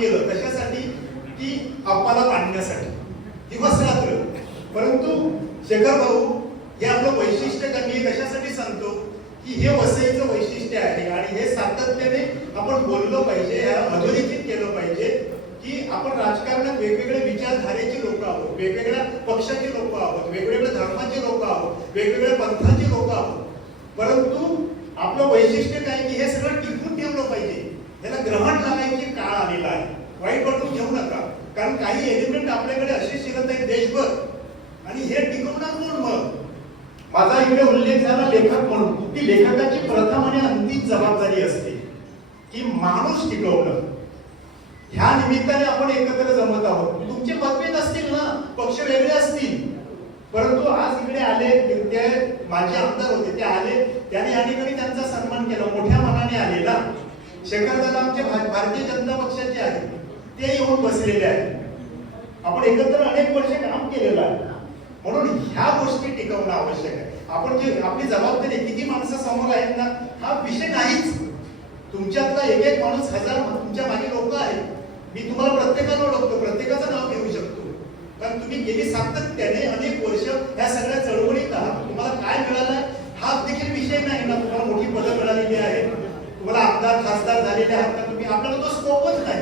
केलं कशासाठी की आपल्याला बांधण्यासाठी दिवस रात्र. परंतु शेखर भाऊ हे आपलं वैशिष्ट्य मी कशासाठी सांगतो की हे वसईचं वैशिष्ट्य आहे आणि हे सातत्याने आपण बोललो पाहिजे, अधोरेखित केलं पाहिजे की आपण राजकारणात वेगवेगळ्या विचारधारेची लोक आहोत, वेगवेगळ्या पक्षाची लोक आहोत, वेगवेगळ्या धर्माची लोक आहोत, वेगवेगळ्या पंथाची लोक आहोत. परंतु आपलं वैशिष्ट्य काय की हे सगळं टिकून ठेवलं पाहिजे. त्याला ग्रहण लागायची काळ आलेला आहे. वाईट वाटून घेऊ नका, कारण काही एलिमेंट आपल्याकडे असे शिरत आहेत देशभर आणि हे टिकवणार कोण? मग माझा इकडे उल्लेख झाला लेखक म्हणून. ती लेखकाची प्रथम आणि अंतिम जबाबदारी असते की माणूस टिकवणं. ह्या निमित्ताने आपण एकत्र जमत आहोत. तुमचे मतभेद असतील ना, पक्ष वेगळे असतील, परंतु आज इकडे आले ते माझे आमदार होते, ते आले, त्याने या ठिकाणी त्यांचा सन्मान केला, मोठ्या मनाने आलेला. शेखरदादा आमचे भारतीय जनता पक्षाचे आहेत, ते येऊन बसलेले आहेत. आपण एकत्र अनेक वर्ष काम केलेलं आहे. म्हणून ह्या गोष्टी टिकवणं आवश्यक आहे. आपण जे आपली जबाबदारी किती माणसं समोर आहेत ना, हा विषय नाहीच. तुमच्यातला एक एक माणूस हजार तुमच्या मागे लोक आहेत. मी तुम्हाला प्रत्येकाला ओळखतो, प्रत्येकाचं नाव घेऊ शकतो, कारण तुम्ही गेली सातत्याने अनेक वर्ष ह्या सगळ्या चळवळीत आहात. तुम्हाला काय मिळालंय हा देखील विषय नाही ना. तुम्हाला मोठी पदं मिळालेली आहेत, तुम्हाला आमदार खासदार झालेले आहात का तुम्ही, आपल्याला तो स्कोपच नाही.